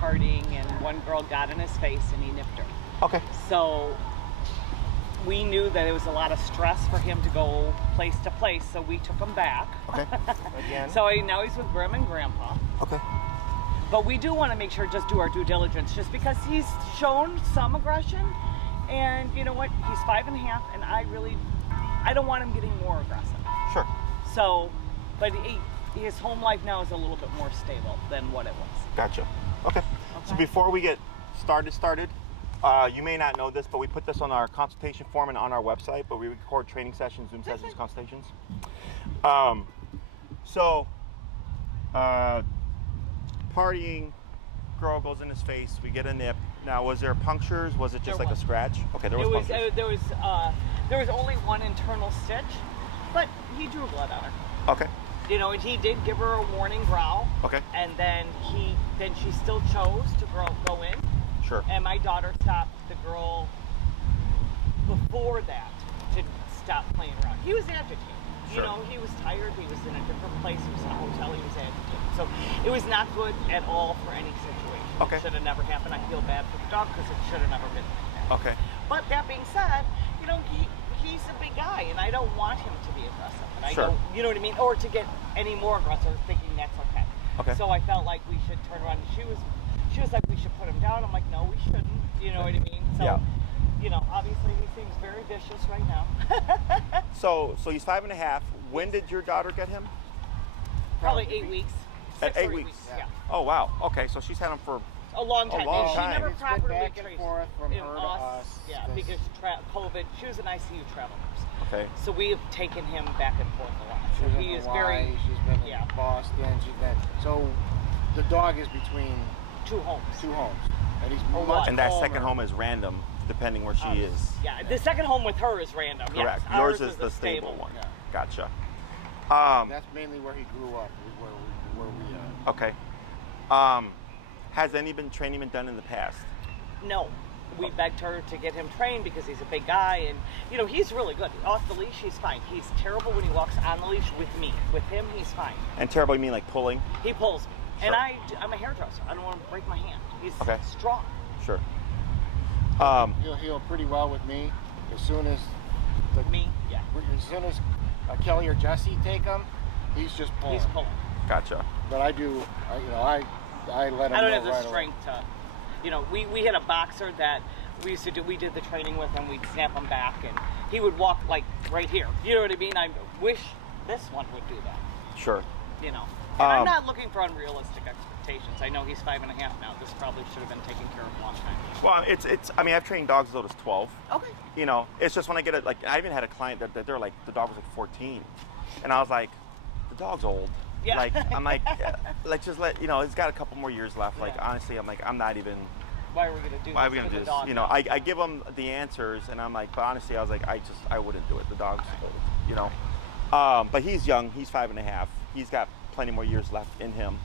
partying, and one girl got in his face and he nipped her. Okay. So we knew that it was a lot of stress for him to go place to place, so we took him back. Okay. Again. So now he's with Grandma and Grandpa. Okay. But we do want to make sure, just do our due diligence, just because he's shown some aggression. And you know what? He's 5.5, and I don't want him getting more aggressive. Sure. So, but his home life now is a little bit more stable than what it was. Gotcha. Okay. So before we get started, you may not know this, but we put this on our consultation form and on our website, but we record training sessions, Zoom sessions, consultations. Partying, girl goes in his face, we get a nip. Now, was there punctures? Was it just like a scratch? Okay, there was punctures. There was only one internal stitch, but he drew blood on her. Okay. You know, and he did give her a warning growl. Okay. And then she still chose to go in. Sure. And my daughter stopped the girl before that to stop playing around. He was agitated. Sure. You know, he was tired. He was in a different place. He was in a hotel. He was agitated. So it was not good at all for any situation. Okay. It should have never happened. I feel bad for the dog because it should have never been like that. Okay. But that being said, you know, he's a big guy, and I don't want him to be aggressive. And I Sure. don't, you know what I mean? Or to get any more aggressive, thinking that's okay. Okay. So I felt like we should turn around. She was like, we should put him down. I'm like, no, we shouldn't. You know what I mean? So, Yeah. you know, obviously he seems very vicious right now. So he's 5.5. When did your daughter get him? Probably 8 weeks. At 6 or 8 weeks. Yeah. Oh wow. Okay, so she's had him for A long time. long And she time. never It's been properly back and traced forth from in her to us. Yeah, This- because COVID. She was an ICU travel nurse. okay. So we have taken him back and forth a lot. She So was he in is Hawaii, very she's been yeah. in Boston, she's been, so the dog is between two homes. two homes. And he's Or much what? And that calmer. second home is random, depending where she is. Yeah, the second home with her is random. Correct. Yes. Yours Ours is the a stable one. Yeah. Gotcha. That's mainly where he grew up, where we Okay. Has any training been done in the past? No. We begged her to get him trained because he's a big guy, and you know he's really good. Off the leash, he's fine. He's terrible when he walks on the leash with me. With him, he's fine. And terrible, you mean like pulling? He pulls me, Sure. and I'm a hairdresser. I don't want to break my hand. He's Okay. strong. Sure. he'll heal pretty well with me. As soon as Me, yeah. as soon as Kelly or Jesse take him, he's just pulling. He's pulling. Gotcha. But I let him I don't know have right the away. strength to, you know, we had a boxer that we did the training with him. We'd snap him back, and he would walk like right here. You know what I mean? I wish this one would do that. Sure. You know, and I'm not looking for unrealistic expectations. I know he's 5.5 now. This probably should have been taken care of a long time. Well, it's. I mean, I've trained dogs as old as 12. Okay. You know, it's just when I get it. Like, I even had a client that they're like, the dog was like 14, and I was like, the dog's old. Yeah. Like, I'm like, like just let you know, it's got a couple more years left. Like, Yeah. honestly, I'm like, I'm not even. Why are we gonna do? Why are this we gonna with do the this? dog You know, now? I give them the answers, and I'm like, but honestly, I was like, I wouldn't do it. The dog's old. You know, but he's young. He's 5.5. He's got plenty more years left in him.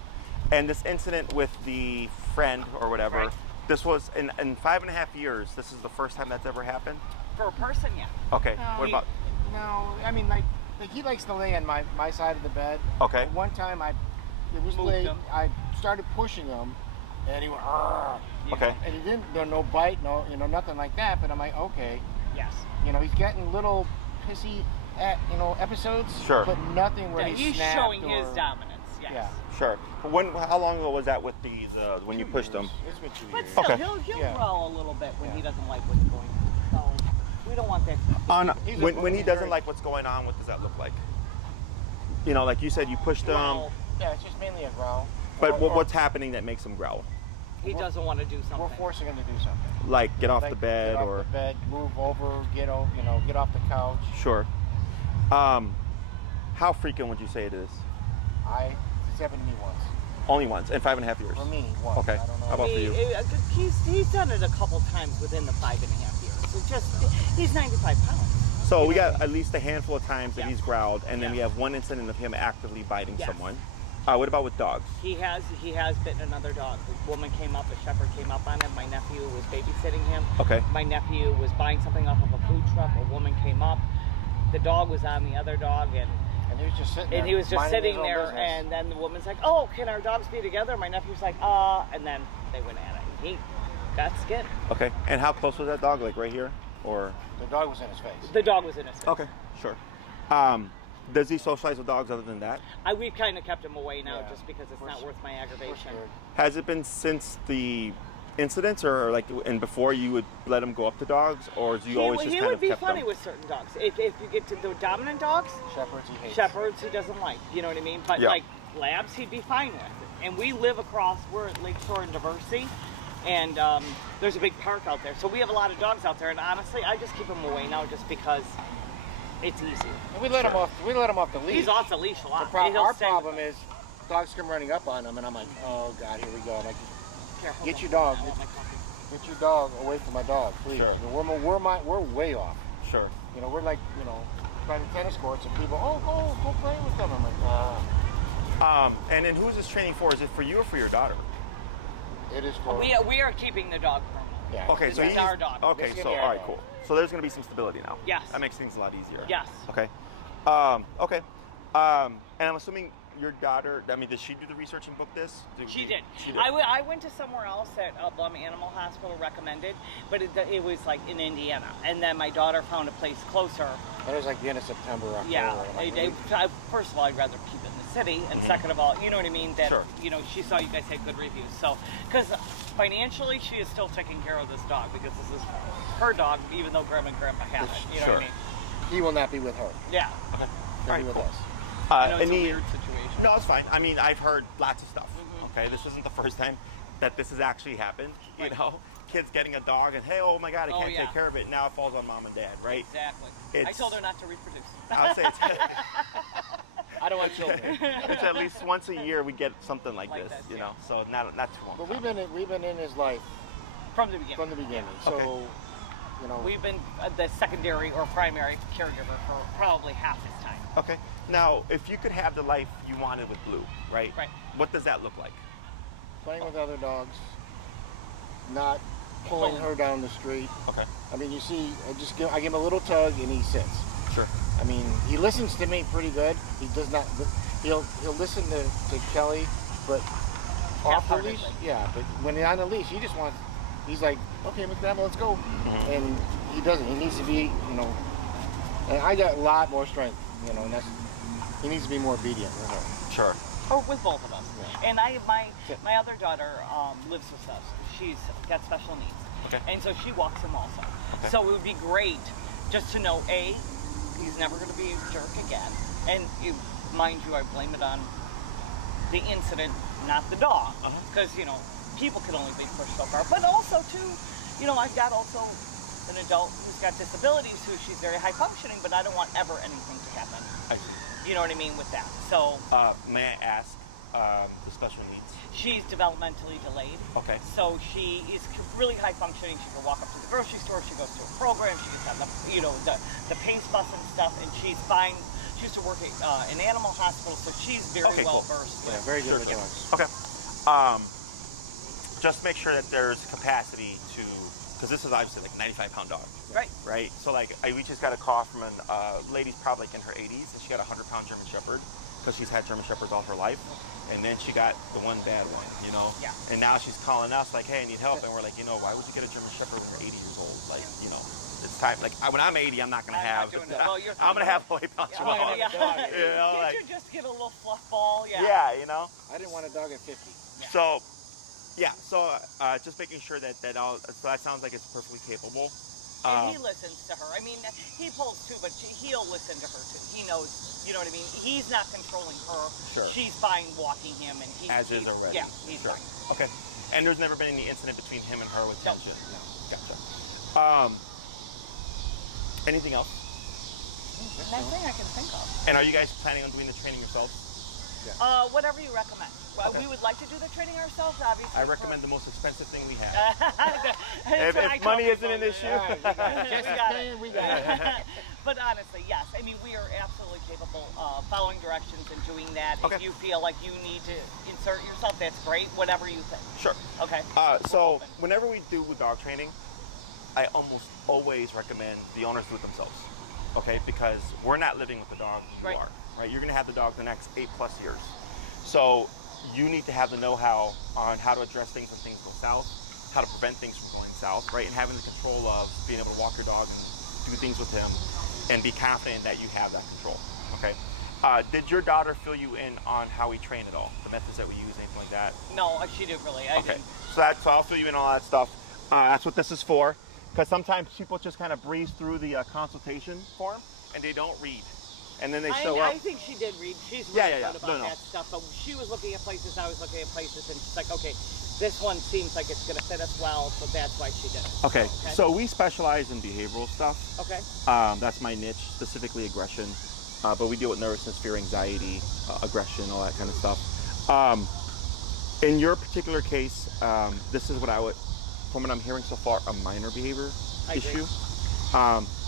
And this incident with the friend or whatever, Right. this was in 5.5 years. This is the first time that's ever happened. For a person, yeah. Okay. No, What about? No, I mean like he likes to lay on my side of the bed. Okay. One time it was Moved late. him. I started pushing him, and he went. "Argh," you Okay. know, and he didn't. There no bite, nothing like that. But I'm like, okay, Yes. he's getting little pissy, episodes. Sure. But nothing where Yeah, he he's snapped showing or, his dominance. Yes. Yeah. Sure. How long ago was that with these? When you 2 pushed years. them? It's been 2 But years. still, Okay. he'll Yeah. growl a little bit when he Yeah. doesn't like what's going on. So we don't want that. He's a- When he he's doesn't very- like what's going on, what does that look like? You know, like you said, you pushed them. Growl. Yeah, it's just mainly a growl. But Or- what's happening that makes him growl? He doesn't want to do something. We're forcing him to do something. Like get off Like, the bed get off or the bed, move over, get off the couch. sure. How frequent would you say it is? It's happened to me once. Only once in 5.5 years. For me, once. Okay. I don't know. How about for you? He's done it a couple times within the 5.5 years. So he's 95 pounds. So we got at least a handful of times that Yeah. he's growled, and then Yeah. we have one incident of him actively biting Yes. someone. What about with dogs? He has bitten another dog. A woman came up, a shepherd came up on him. My nephew was babysitting him. Okay. My nephew was buying something off of a food truck. A woman came up. The dog was on the other dog, and He was just sitting there. And he was just minding his sitting own there, business. and then the woman's like, "Oh, can our dogs be together?" My nephew's like, and then they went at it. He got skinned. Okay. And how close was that dog? Like right here, or? The dog was in his face. The dog was in his face. Okay, sure. Does he socialize with dogs other than that? We've kind of kept him away now, Yeah. just because it's We're not s- worth my We're aggravation. scared. Has it been since the incidents, or like, and before you would let him go up to dogs, or do you always just He kind would of be kept funny them? with certain dogs. If you get to the dominant dogs, Shepherds he hates. shepherds he doesn't like. You know what I mean? But Yeah. like labs, he'd be fine with. And we live across. We're at Lakeshore and Diversity, and there's a big park out there. So we have a lot of dogs out there. And honestly, I just keep him away now, just because it's easy. And we let him off. We let him off the leash. He's off the leash a lot. He'll Our stay- problem is dogs come running up on him, and I'm like, oh God, here we go. I'm like, Careful, get don't- your dog. I want my coffee. get your dog away from my dog, please. Sure. You know, we're way off. Sure. You know, we're like, you know, by the tennis courts, and people, go play with them. I'm like, And then who's this training for? Is it for you or for your daughter? it is for. We are keeping the dog permanent. Yeah. Okay, This so is he's our dog. Okay, This is so our all right, dog. cool. So there's going to be some stability now. Yes. That makes things a lot easier. Yes. Okay. Okay. And I'm assuming your daughter. I mean, did she do the research and book this? She did. She did. I went to somewhere else that Blum Animal Hospital recommended, but it was like in Indiana. And then my daughter found a place closer. That was like the end of September, October. Yeah. I'm like, First of all, I'd rather keep it in the city, and second of all, you know what I mean. That Sure. you know, she saw you guys had good reviews. So, because financially, she is still taking care of this dog because this is her dog, even though Grandma and Grandpa have it. You know what I Sure. mean? he will not be with her. Yeah. He'll Alright, be with cool. us. I know it's any- a weird situation. No, it's fine. I mean, I've heard lots of stuff. Okay, this isn't the first time that this has actually happened. You Right. know, kids getting a dog and hey, oh my God, I Oh, can't yeah. take care of it. Now it falls on mom and dad, right? Exactly. I It's- told her not to reproduce. I'll say it's, I don't want children. it's at least once a year we get something like Like this, this, you yeah. know. So not too long. But we've been in his life From the beginning. from the beginning. So, Okay. you know, We've been the secondary or primary caregiver for probably half his time. Okay. Now, if you could have the life you wanted with Blue, right? Right. What does that look like? playing with other dogs, not pulling her down the street. Okay. I mean, you see, I give him a little tug and he sits. Sure. I mean, he listens to me pretty good. He does not. He'll listen to Kelly, but off the leash, Half-heartedly. yeah. But when he's on the leash, he just wants. He's like, okay, Miss Grandma, let's go. And he doesn't. He needs to be, you know. And I got a lot more strength, you know. And he needs to be more obedient with her. Sure. Or with both of us. Yeah. And my other daughter lives with us. She's got special needs. Okay. And so she walks him also. Okay. So it would be great just to know, A, he's never going to be a jerk again. And mind you, I blame it on the incident, not the dog. Because, you know, people can only be pushed so far. But also, too, you know, I've got also an adult who's got disabilities who she's very high functioning, but I don't want ever anything to happen. I see. You know what I mean with that. So May I ask the special needs? she's developmentally delayed. Okay. So she is really high functioning. She can walk up to the grocery store. She goes to a program. She gets on the pace bus and stuff, and she's fine. She used to work at an animal hospital, so she's very Okay, well cool. versed. Yeah, with very good Sure, with sure. dogs. Okay. Just make sure that there's capacity to, because this is obviously like a 95-pound dog. Right. Right. So like, we just got a call from a lady's probably like in her 80s, and she got a 100-pound German Shepherd because she's had German Shepherds all her life, and then she got the one bad one, you know. Yeah. And now she's calling us like, hey, I need help, and we're like, you know, why would you get a German Shepherd when you're 80 years old? Like, you know, it's time. Like when I'm 80, I'm not gonna I'm have. not doing that. Well, you're I'm gonna have a white pound Yeah, Chihuahua. yeah. You know, Can't like, you just get a little fluff ball? Yeah. yeah, you know. I didn't want a dog at 50. So, yeah. So just making sure that all. So that sounds like it's perfectly capable. And he listens to her. I mean, he pulls too, but he'll listen to her too. He knows, you know what I mean? He's not controlling her. Sure. She's fine walking him, and As is already. Yeah, he's Sure. fine. Okay. And there's never been any incident between him and her with No. tension. No. Gotcha. Anything else? Nothing I can think of. And are you guys planning on doing the training yourselves? Whatever you recommend. Well, Okay. we would like to do the training ourselves, obviously. I recommend the most expensive thing we have. If if money isn't an issue. All right, we got it. We Jesse's got it. paying, we got it. But honestly, yes. I mean, we are absolutely capable of following directions and doing that. Okay. If you feel like you need to insert yourself, that's great. Whatever you think. Sure. Okay. So whenever we do dog training, I almost always recommend the owners do it themselves. Okay, because we're not living with the dog, you Right. are, right? You're gonna have the dog the next 8+ years. So you need to have the know-how on how to address things when things go south, how to prevent things from going south, right? And having the control of being able to walk your dog and do things with him and be confident that you have that control, okay? Did your daughter fill you in on how we train at all? The methods that we use, anything like that? No, she didn't really. I Okay, didn't. so I'll fill you in on all that stuff. That's what this is for, because sometimes people just kind of breeze through the consultation form and they don't read. And then they show up. I think she did read. She's Yeah, really yeah, good yeah. about No. that stuff. But she was looking at places, I was looking at places, and she's like, okay, this one seems like it's going to fit us well, so that's why she did it. Okay, so we specialize in behavioral stuff. Okay. That's my niche, specifically aggression. But we deal with nervousness, fear, anxiety, aggression, all that kind of stuff. In your particular case, this is what I would, from what I'm hearing so far, a minor behavior issue.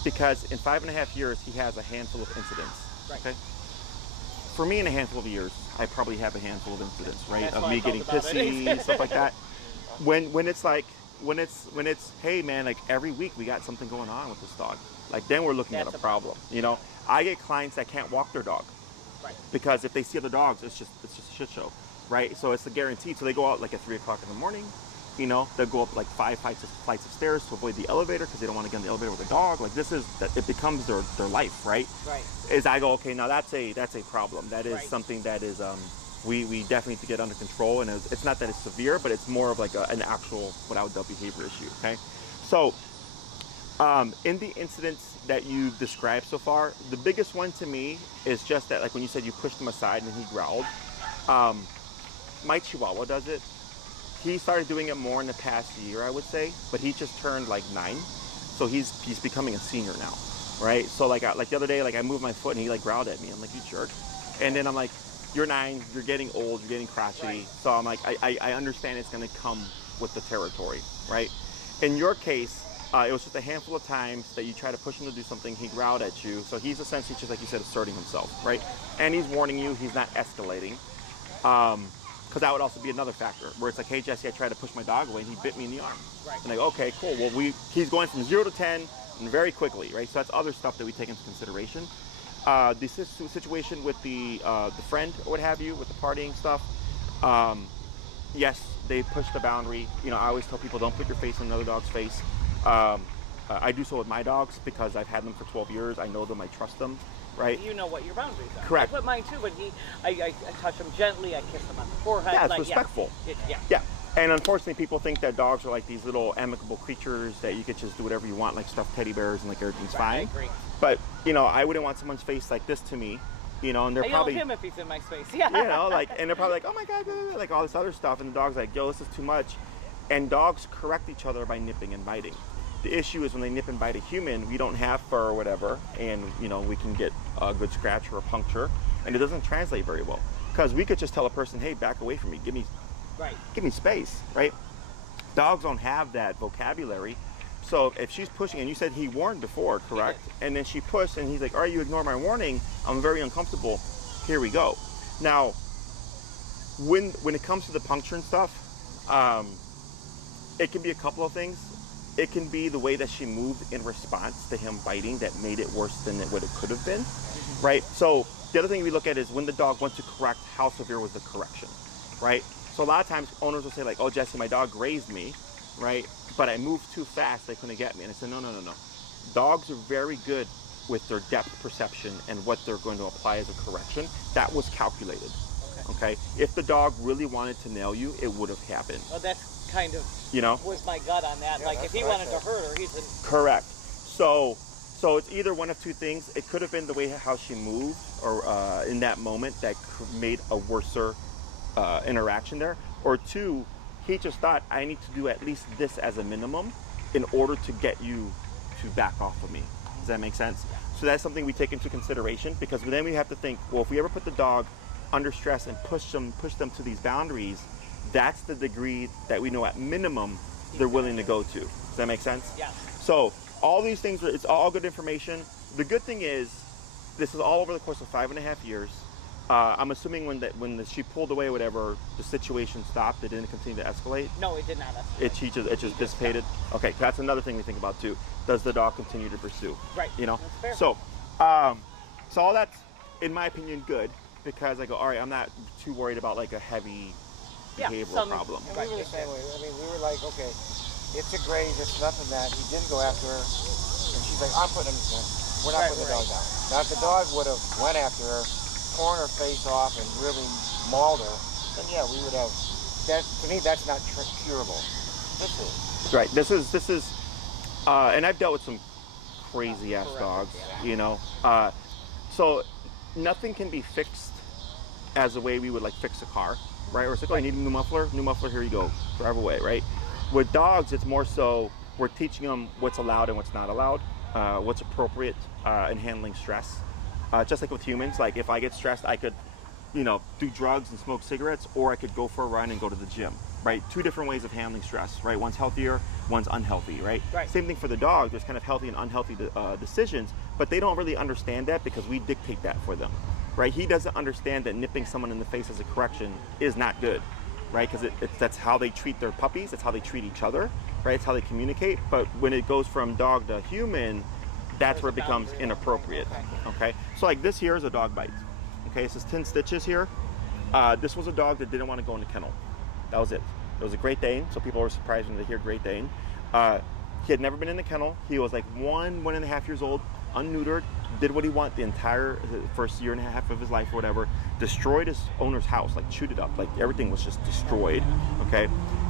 Because in 5.5 years, he has a handful of incidents. Right. Okay. For me, in a handful of years, I probably have a handful of incidents, right? That's Of why me I getting felt about pissy, it. stuff like that. When it's hey man, like every week we got something going on with this dog. Like then we're looking at That's a a problem. You know, I get clients that can't walk their dog Right. because if they see other dogs, it's just a shit show, right? So it's a guarantee. So they go out like at 3 o'clock in the morning. You know, they'll go up like 5 flights of stairs to avoid the elevator because they don't want to get in the elevator with a dog. Like this is that it becomes their life, right? Right. Is I go, okay, now that's a problem. That is Right. something that is we definitely need to get under control, and it's not that it's severe, but it's more of like an actual what I would call behavior issue. Okay, so in the incidents that you've described so far, the biggest one to me is just that, like when you said you pushed him aside and he growled. My Chihuahua does it. He started doing it more in the past year, I would say, but he just turned like 9, so he's becoming a senior now, right? So like the other day, like I moved my foot and he like growled at me. I'm like, you jerk. And then I'm like, you're 9, you're getting old, you're getting crotchety. Right. So I'm like, I understand it's gonna come with the territory, right? In your case, it was just a handful of times that you try to push him to do something, he growled at you. So he's essentially just like you said, asserting himself, right? And he's warning you, he's not escalating. Because that would also be another factor where it's like, hey Jesse, I tried to push my dog away and he bit me in the arm. Right. And I go, okay, cool. Well, he's going from 0 to 10 and very quickly, right? So that's other stuff that we take into consideration. The situation with the friend or what have you, with the partying stuff, yes, they pushed the boundary. You know, I always tell people don't put your face in another dog's face. I do so with my dogs because I've had them for 12 years. I know them, I trust them, right? You know what your boundaries are. Correct. I put mine too, but I touch him gently, I kiss him on the forehead. Yeah, it's like, respectful. Yeah. Yeah, and unfortunately people think that dogs are like these little amicable creatures that you could just do whatever you want, like stuffed teddy bears and like everything's Right, fine. I agree. But, you know, I wouldn't want someone's face like this to me, you know, and they're I yell probably, at him if he's in my space. Yeah. you know, like, and they're probably like, oh my God, blah, blah, blah, like all this other stuff. And the dog's like, yo, this is too much. And dogs correct each other by nipping and biting. The issue is when they nip and bite a human, we don't have fur or whatever, and, you know, we can get a good scratch or a puncture, and it doesn't translate very well. Because we could just tell a person, hey, back away from me, give me space, right? Dogs don't have that vocabulary. So if she's pushing, and you said he warned before, correct? And then she pushed, and he's like, all right, you ignore my warning, I'm very uncomfortable, here we go. Now, when it comes to the puncture and stuff, it can be a couple of things. It can be the way that she moved in response to him biting that made it worse than what it could have been, right? So the other thing we look at is when the dog went to correct, how severe was the correction, right? So a lot of times owners will say like, oh, Jesse, my dog grazed me, right? But I moved too fast, they couldn't get me. And I said, no. Dogs are very good with their depth perception and what they're going to apply as a correction. That was calculated, okay? If the dog really wanted to nail you, it would have happened. Well, that's kind of, you know, was my gut on that. Yeah, like, if that's he what I wanted to said. hurt her, he's in. correct. So it's either one of two things. It could have been the way how she moved or in that moment that made a worser interaction there. Or two, he just thought, I need to do at least this as a minimum in order to get you to back off of me. Does that make sense? So that's something we take into consideration, because then we have to think, well, if we ever put the dog under stress and push them to these boundaries, that's the degree that we know at minimum they're willing to go to. Does that make sense? Yeah. So all these things, it's all good information. The good thing is, this is all over the course of 5.5 years. I'm assuming when she pulled away or whatever, the situation stopped. It didn't continue to escalate. No, it did not. Escalate. It just dissipated. Okay, that's another thing we think about too. Does the dog continue to pursue? Right. You know. That's fair. So all in my opinion, good, because I go, all right, I'm not too worried about like a heavy Yeah, behavioral problem. And we were the same way. I mean, we were like, okay, it's a graze, it's nothing that he didn't go after her, and she's like, I'm putting him. We're not putting the dog down. Now, if the dog would have went after her, torn her face off, and really mauled her, then yeah, we would have. That to me, that's not curable. This is Right. This is, and I've dealt with some crazy ass dogs, you know. So nothing can be fixed as a way we would like fix a car, right? Or it's like, oh, you need a new muffler, here you go, drive away, right? With dogs, it's more so we're teaching them what's allowed and what's not allowed, what's appropriate in handling stress. Just like with humans, like if I get stressed, I could, you know, do drugs and smoke cigarettes, or I could go for a run and go to the gym, right? Two different ways of handling stress, right? One's healthier, one's unhealthy, right? Same thing for the dog. There's kind of healthy and unhealthy decisions, but they don't really understand that because we dictate that for them, right? He doesn't understand that nipping someone in the face as a correction is not good, right? Because that's how they treat their puppies. That's how they treat each other, right? It's how they communicate. But when it goes from dog to human, that's where it becomes inappropriate, okay? So like this here is a dog bite. Okay, this is 10 stitches here. This was a dog that didn't want to go in the kennel. That was it. It was a Great Dane, so people were surprised when they hear Great Dane. He had never been in the kennel. He was like 1.5 years old, unneutered, did what he wanted the entire first year and a half of his life or whatever, destroyed his owner's house, like chewed it up, like everything was just destroyed, okay?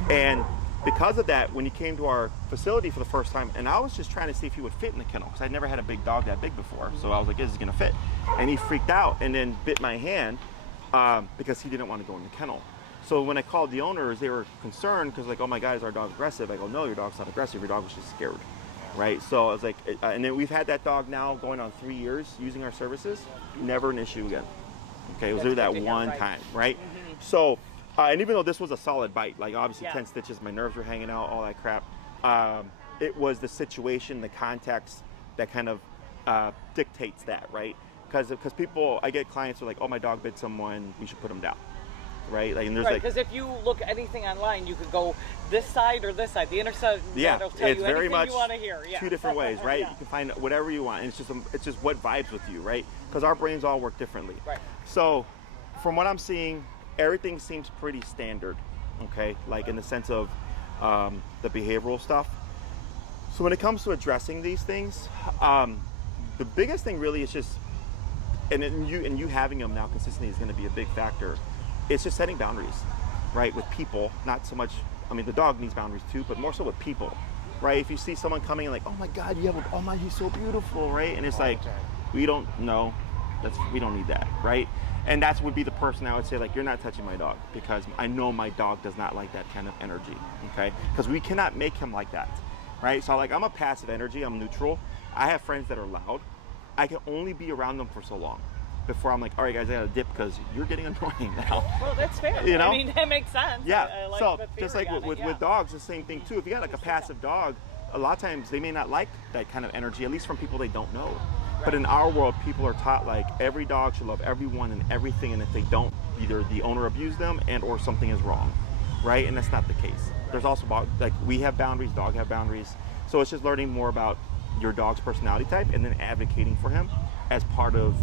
And because of that, when he came to our facility for the first time, and I was just trying to see if he would fit in the kennel, because I'd never had a big dog that big before, so I was like, is he gonna fit? And he freaked out and then bit my hand because he didn't want to go in the kennel. So when I called the owners, they were concerned because like, oh my God, is our dog aggressive? I go, no, your dog's not aggressive, your dog was just scared, right? So I was like, and then we've had that dog now going on 3 years using our services, never an issue again. Okay, it was really that one time, right? So, and even though this was a solid bite, like obviously 10 stitches, my nerves were hanging out, all that crap, it was the situation, the context that kind of dictates that, right? Because people, I get clients who are like, oh, my dog bit someone, we should put him down, right? Like, and there's because if you look at anything online, you could go this side or this side. The internet will tell it's you very anything much you want to hear. two different ways, right? You can find whatever you want, and it's just what vibes with you, right? Because our brains all work differently. Right. So, from what I'm seeing, everything seems pretty standard, okay? Like in the sense of the behavioral stuff. So when it comes to addressing these things, the biggest thing really is just, and you having them now consistently is going to be a big factor. It's just setting boundaries, right? With people, not so much. I mean, the dog needs boundaries too, but more so with people, right? If you see someone coming and like, oh my God, oh my, he's so beautiful, right? And it's like, we don't know, we don't need that, right? And that would be the person I would say, like, you're not touching my dog because I know my dog does not like that kind of energy, okay? Because we cannot make him like that, right? So like, I'm a passive energy, I'm neutral. I have friends that are loud. I can only be around them for so long before I'm like, all right guys, I gotta dip because you're getting annoying now. Well, that's fair. You know? I mean, that makes sense. Yeah, I like so the just like theory with dogs, the same thing too. If you got like a passive dog, a lot of times they may not like that kind of energy, at least from people they don't know. But in our world, people are taught like every dog should love everyone and everything, and if they don't, either the owner abused them and or something is wrong, right? And that's not the case. There's also like we have boundaries, dog have boundaries. So it's just learning more about your dog's personality type and then advocating for him as part of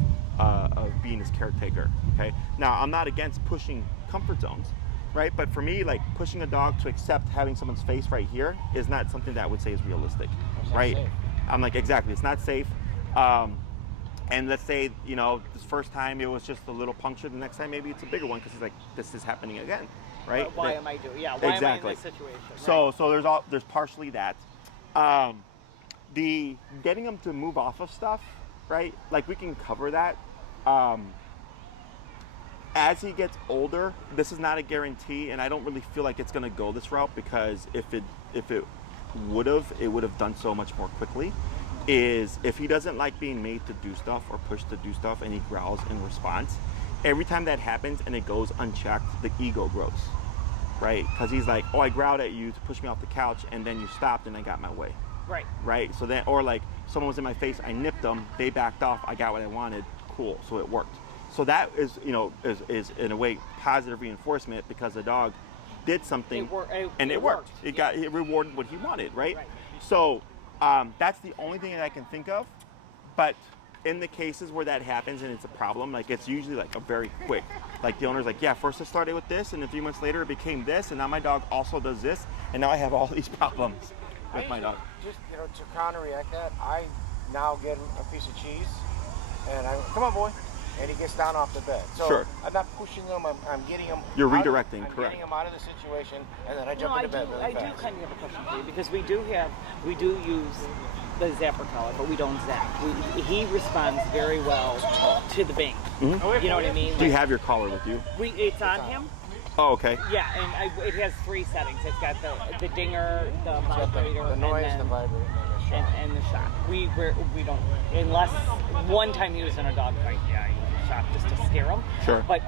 being his caretaker, okay? Now, I'm not against pushing comfort zones, right? But for me, like pushing a dog to accept having someone's face right here is not something that I would say is realistic, right? I'm like, exactly, it's not safe. And let's say, you know, this first time it was just a little puncture, the next time maybe it's a bigger one because it's like, this is happening again, right? Why am I doing? Yeah, why am I in this situation? So there's partially that. The getting them to move off of stuff, right? Like we can cover that. As he gets older, this is not a guarantee, and I don't really feel like it's gonna go this route because if it would have done so much more quickly. Is if he doesn't like being made to do stuff or pushed to do stuff and he growls in response, every time that happens and it goes unchecked, the ego grows, right? Because he's like, oh, I growled at you to push me off the couch and then you stopped and I got my way. Right? So then, or like someone was in my face, I nipped them, they backed off, I got what I wanted, cool, so it worked. So that is, you know, is in a way positive reinforcement because the dog did something and it worked. It rewarded what he wanted, right? So that's the only thing that I can think of. But in the cases where that happens and it's a problem, like it's usually like a very quick, like the owner's like, yeah, first I started with this, and a few months later it became this, and now my dog also does this, and now I have all these problems with my dog. Just, you know, to counteract that, I now get him a piece of cheese, and I come on, boy, and he gets down off the bed. So Sure. I'm not pushing him. I'm getting him. You're out- redirecting, I'm correct. getting him out of the situation, and then I jump No, into bed really I do fast. kind of have a question for you because we do use the zapper collar, but we don't zap. He responds very well to the bang. Mhm. You know what I mean? Do you have your collar with you? It's on him. Oh, okay. Yeah, and it has 3 settings. It's got the dinger, the It's got vibrator, the noise, and the then vibrator, and the shock. and the shock. We don't unless one time he was in a dog fight. Yeah, I used a shock just to scare him. Sure. But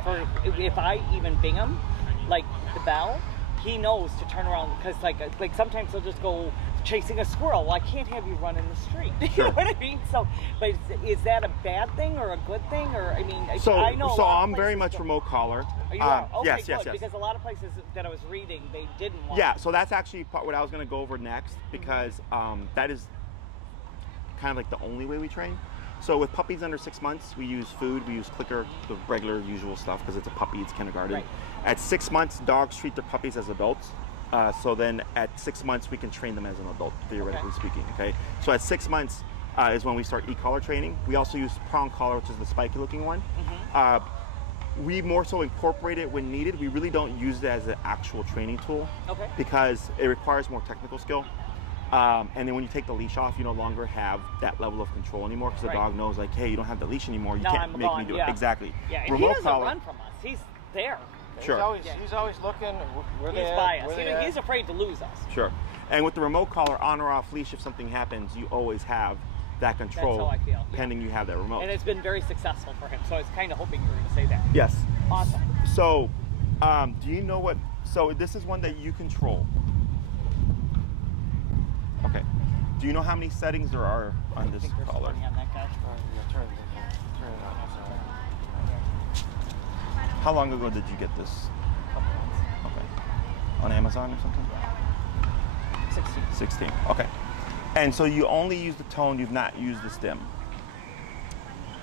if I even bing him, like the bell, he knows to turn around because like sometimes he'll just go chasing a squirrel. Well, I can't have you run in the street. Sure. You know what I mean? So, but is that a bad thing or a good thing? Or I mean, So, I know. a so lot of I'm very places much don't- remote collar. You are? Okay, yes, good, yes, yes. because a lot of places that I was reading, they didn't want. Yeah, so that's actually what I was going to go over next because that is kind of like the only way we train. So with puppies under 6 months, we use food, we use clicker, the regular usual stuff because it's a puppy, it's kindergarten. Right. At 6 months, dogs treat their puppies as adults. So then at 6 months, we can train them as an adult, theoretically speaking, okay? So at 6 months is when we start e-collar training. We also use prong collar, which is the spiky looking one. We more so incorporate it when needed. We really don't use it as an actual training tool Okay. because it requires more technical skill. And then when you take the leash off, you no longer have that level of control anymore because the Right. dog knows like, hey, you don't have the leash anymore. You Now can't I'm make gone, me do yeah. it. Exactly. Yeah, and he Remote doesn't collar. run from us. He's there. Sure. He's always looking. Where He's they at, biased. where they at. He's afraid to lose us. Sure. And with the remote collar on or off leash, if something happens, you always have that control how I feel, yeah. pending you have that remote. And it's been very successful for him. So I was kind of hoping you were going to say that. Yes. Awesome. So, do you know what? So this is one that you control. Okay. Do you know how many settings there are on I this think there's collar? 20 on that guy. Yeah, turn it on. Sorry. How long ago did you get this? Okay. On Amazon or something? 16. 16. Okay. And so you only use the tone, you've not used the stem.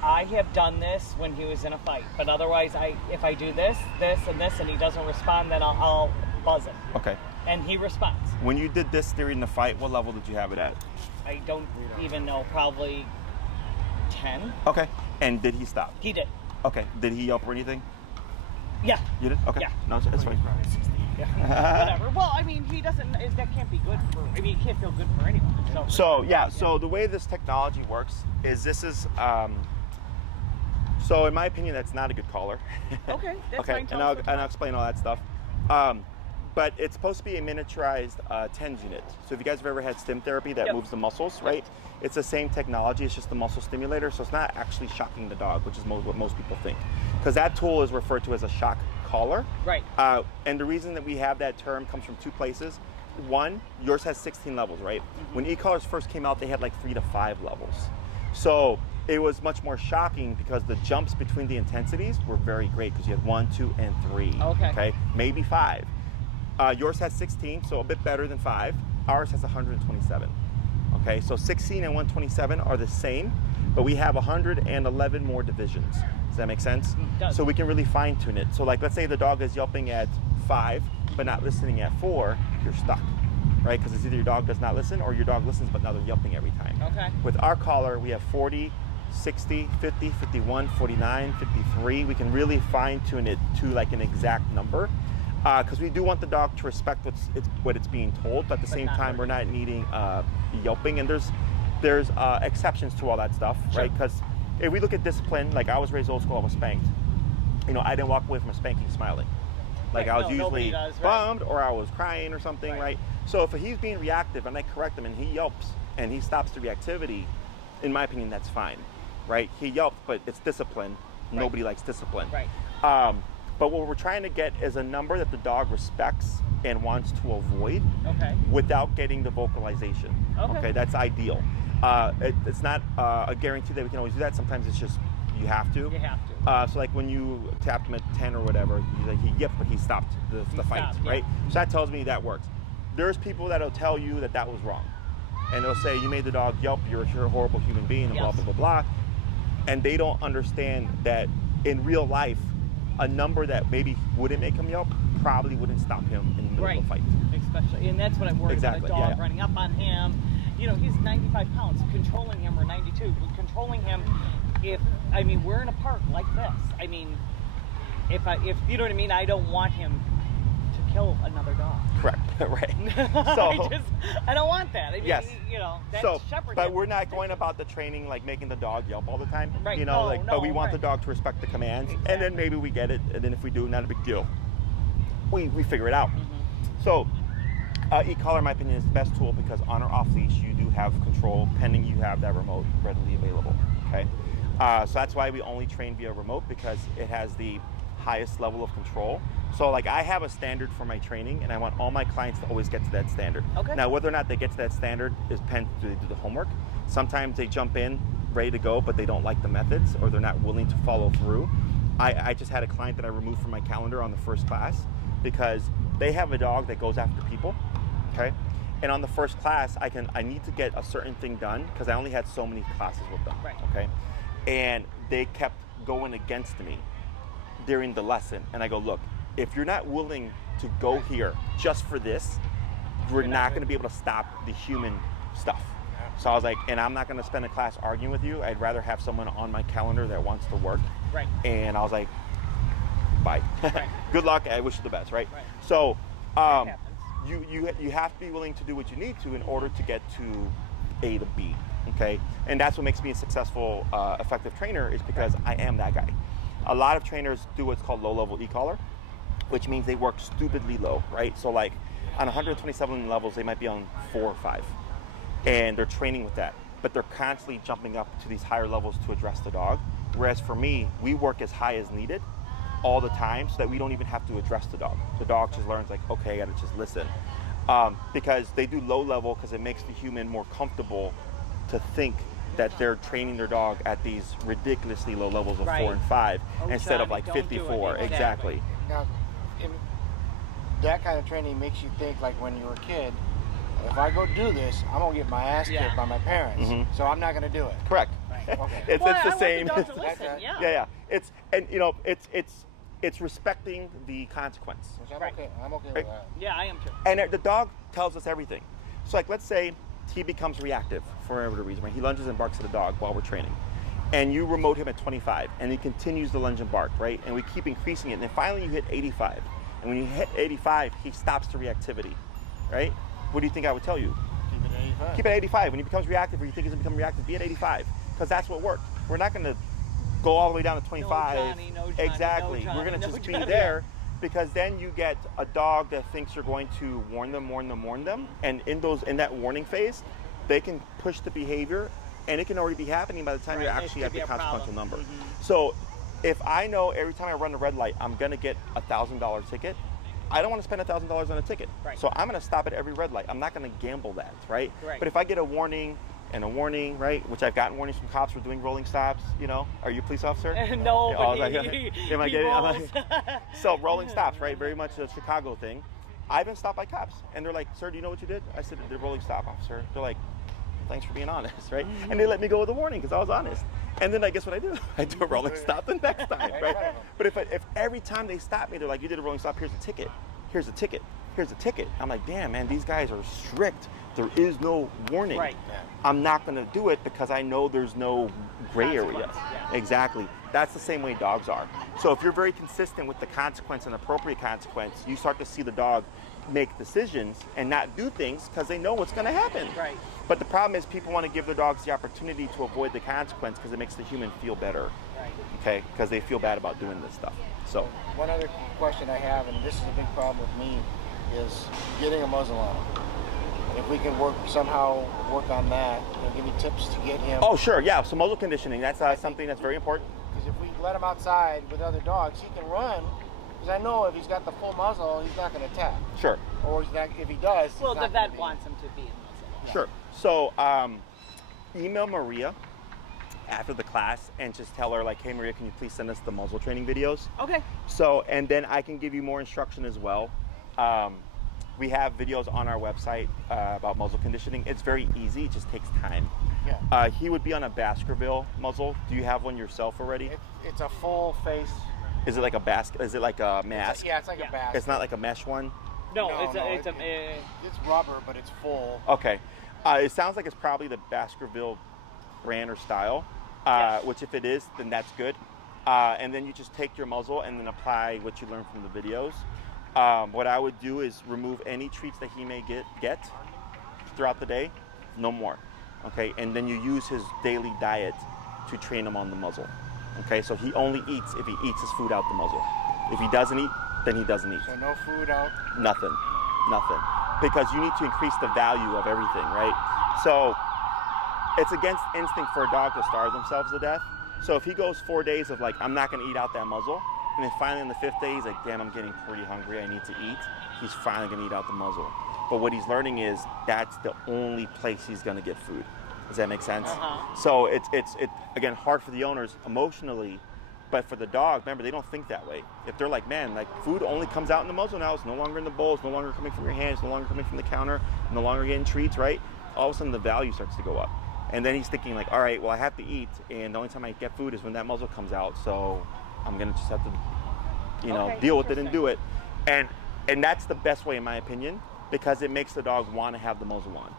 I have done this when he was in a fight, but otherwise, if I do this, and he doesn't respond, then I'll buzz him, Okay. and he responds. When you did this during the fight, what level did you have it at? I don't even know, probably 10. Okay. And did he stop? He did. Okay. Did he yelp or anything? Yeah. You did? Okay. Yeah. No, it's fine. Yeah. Whatever. Well, I mean, he doesn't. That can't be good for. I mean, it can't feel good for anyone. So yeah, so the way this technology works is this is so in my opinion that's not a good collar. Okay, that's Okay, fine. and I'll explain all that stuff. But it's supposed to be a miniaturized TENS unit. So if you guys have ever had stim therapy that Yep. moves the muscles, right? It's the same technology, it's just the muscle stimulator, so it's not actually shocking the dog, which is what most people think. Because that tool is referred to as a shock collar. Right. And the reason that we have that term comes from 2 places. One, yours has 16 levels, right? When e-collars first came out, they had like 3 to 5 levels. So it was much more shocking because the jumps between the intensities were very great because you had 1, 2, and 3. Okay. Maybe 5. Yours has 16, so a bit better than 5. Ours has 127. Okay, so 16 and 127 are the same, but we have 111 more divisions. Does that make sense? It does. So we can really fine tune it. So like, let's say the dog is yelping at 5, but not listening at 4, you're stuck, right? Because it's either your dog does not listen or your dog listens, but now they're yelping every time. Okay. With our collar, we have 40, 60, 50, 51, 49, 53. We can really fine tune it to like an exact number. Because we do want the dog to respect what it's being told, but at the same not time, we're not hurting. needing yelping. And there's exceptions to all that stuff, Sure. right? Because if we look at discipline, like I was raised old school, I was spanked. You know, I didn't walk away from a spanking smiling. Like Right, I was no, nobody usually does, right. bummed or I was crying or something, Right. right? So if he's being reactive and I correct him and he yelps and he stops the reactivity, in my opinion, that's fine, right? He yelped, but it's discipline. Right. Nobody likes discipline. Right. But what we're trying to get is a number that the dog respects and wants to avoid Okay. without getting the vocalization. Okay. That's ideal. It's not a guarantee that we can always do that. Sometimes it's just you have to. You have to. So like when you tapped him at 10 or whatever, he yipped, but he stopped the fight, stopped, yeah. right? So that tells me that works. There's people that'll tell you that was wrong. And they'll say, you made the dog yelp, you're a horrible human being, and blah, Yes. blah, blah, blah. and they don't understand that in real life, a number that maybe wouldn't make him yelp probably wouldn't stop him in the middle of a fight. Especially, and that's what I'm worried about, a dog running up on him. You know, he's 95 pounds, controlling him, or 92, but controlling him, we're in a park like this. I mean, if you know what I mean, I don't want him to kill another dog. Correct, right. So, I don't want that. I mean, yes. You know, that's shepherd. But we're not going about the training like making the dog yelp all the time. Right. You know, but we want right. the dog to respect the commands, Exactly. and then maybe we get it, and then if we do, not a big deal. We figure it out. Mm-hmm. So, e-collar, in my opinion, is the best tool because on or off leash, you do have control, pending you have that remote readily available. Okay, so that's why we only train via remote, because it has the highest level of control. So like I have a standard for my training, and I want all my clients to always get to that standard. Okay. Now, whether or not they get to that standard is depends do they do the homework. Sometimes they jump in ready to go, but they don't like the methods, or they're not willing to follow through. I just had a client that I removed from my calendar on the first class because they have a dog that goes after people. Okay, and on the first class, I need to get a certain thing done because I only had so many classes with them. Right. Okay, and they kept going against me during the lesson, and I go, look, if you're not willing to go here just for this, we're not going to be able to stop the human stuff. So I was like, and I'm not going to spend a class arguing with you. I'd rather have someone on my calendar that wants to work. Right. And I was like, bye. Right. Good luck. I wish you the best. Right. Right. So That happens. you have to be willing to do what you need to in order to get to A to B. Okay. And that's what makes me a successful, effective trainer, is because I am that guy. A lot of trainers do what's called low-level e-collar, which means they work stupidly low, right? So like on 127 levels, they might be on 4 or 5, and they're training with that, but they're constantly jumping up to these higher levels to address the dog. Whereas for me, we work as high as needed all the time so that we don't even have to address the dog. The dog just learns like, okay, I gotta just listen. Because they do low level because it makes the human more comfortable to think that they're training their dog at these ridiculously low levels of 4 and 5 instead of Johnny, like don't do it. 54. Exactly. Now, that kind of training makes you think like when you were a kid, if I go do this, I'm gonna get my ass kicked by my parents, so I'm not gonna do it. Correct. Right. Okay. It's the same. I want the dog to listen, yeah. Yeah. It's respecting the consequence. Which I'm Right. okay. I'm okay Right. with that. Yeah, I am too. And the dog tells us everything. So like, let's say he becomes reactive for whatever reason, right? He lunges and barks at the dog while we're training. And you remote him at 25, and he continues to lunge and bark, right? And we keep increasing it, and then finally you hit 85. And when you hit 85, he stops the reactivity, right? What do you think I would tell you? Keep it at 85. Keep it at 85. When he becomes reactive, or you think he's gonna become reactive, be at 85, because that's what worked. We're not gonna go all the way down to 25. No, Johnny, no, Johnny, exactly. no, Johnny, We're gonna no, just be Johnny. there, because then you get a dog that thinks you're going to warn them, and in that warning phase, they can push the behavior, and it can already be happening by the time you're Right, it actually could at be the a consequential problem. number. So if I know every time I run a red light, I'm gonna get a $1,000 ticket, I don't want to spend $1,000 on a ticket. Right. So I'm gonna stop at every red light. I'm not gonna gamble that, right? Right. But if I get a warning and a warning, right, which I've gotten warnings from cops for doing rolling stops, you know, are you a police officer? No, Yeah, but I was like, he am I getting? I'm rolls. like, so rolling stops, right? Very much a Chicago thing. I've been stopped by cops, and they're like, "Sir, do you know what you did?" I said, "The rolling stop, officer." They're like, "Thanks for being honest," right? And they let me go with a warning because I was honest. And then I guess what I do? I do a rolling stop the next time, right? But if every time they stop me, they're like, "You did a rolling stop. Here's a ticket. Here's a ticket. Here's a ticket." I'm like, "Damn, man, these guys are strict. There is no warning." Right. I'm not going to do it because I know there's no gray area. Consequence, yeah. Exactly. That's the same way dogs are. So if you're very consistent with the consequence and appropriate consequence, you start to see the dog make decisions and not do things because they know what's going to happen. Right. But the problem is people want to give their dogs the opportunity to avoid the consequence because it makes the human feel better. Right. Okay? Because they feel bad about doing this stuff. So One other question I have, and this is a big problem with me, is getting a muzzle on him. If we can somehow work on that, give me tips to get him. oh, sure. Yeah. So muzzle conditioning, that's something that's very important. Because if we let him outside with other dogs, he can run. Because I know if he's got the full muzzle, he's not going to attack. Sure. Or he's not, if he does, Well, he's the not gonna vet be. wants him to be in the Sure. So email Maria after the class and just tell her like, "Hey Maria, can you please send us the muzzle training videos?" Okay. So, and then I can give you more instruction as well. we have videos on our website about muzzle conditioning. It's very easy. It just takes time. Yeah. He would be on a Baskerville muzzle. Do you have one yourself already? It's a full face. Is it like a basket? Is it like a mask? It's like a basket. It's not like a mesh one? No, No, it's rubber, but it's full. Okay. It sounds like it's probably the Baskerville brand or style, Yes. which if it is, then that's good. And then you just take your muzzle and then apply what you learned from the videos. What I would do is remove any treats that he may get throughout the day, no more. Okay, and then you use his daily diet to train him on the muzzle. Okay, so he only eats if he eats his food out the muzzle. If he doesn't eat, then he doesn't eat. So no food out. Nothing. Because you need to increase the value of everything, right? So it's against instinct for a dog to starve themselves to death. So if he goes 4 days of like, I'm not gonna eat out that muzzle, and then finally on the 5th day, he's like, damn, I'm getting pretty hungry, I need to eat, he's finally gonna eat out the muzzle. But what he's learning is that's the only place he's gonna get food. Does that make sense? So it's again, hard for the owners emotionally, but for the dog, remember, they don't think that way. If they're like, man, like food only comes out in the muzzle now, it's no longer in the bowl, it's no longer coming from your hands, no longer coming from the counter, no longer getting treats, right? All of a sudden the value starts to go up. And then he's thinking like, all right, well, I have to eat, and the only time I get food is when that muzzle comes out, so I'm gonna just have to, deal with it and do it. And that's the best way in my opinion, because it makes the dog want to have the muzzle on.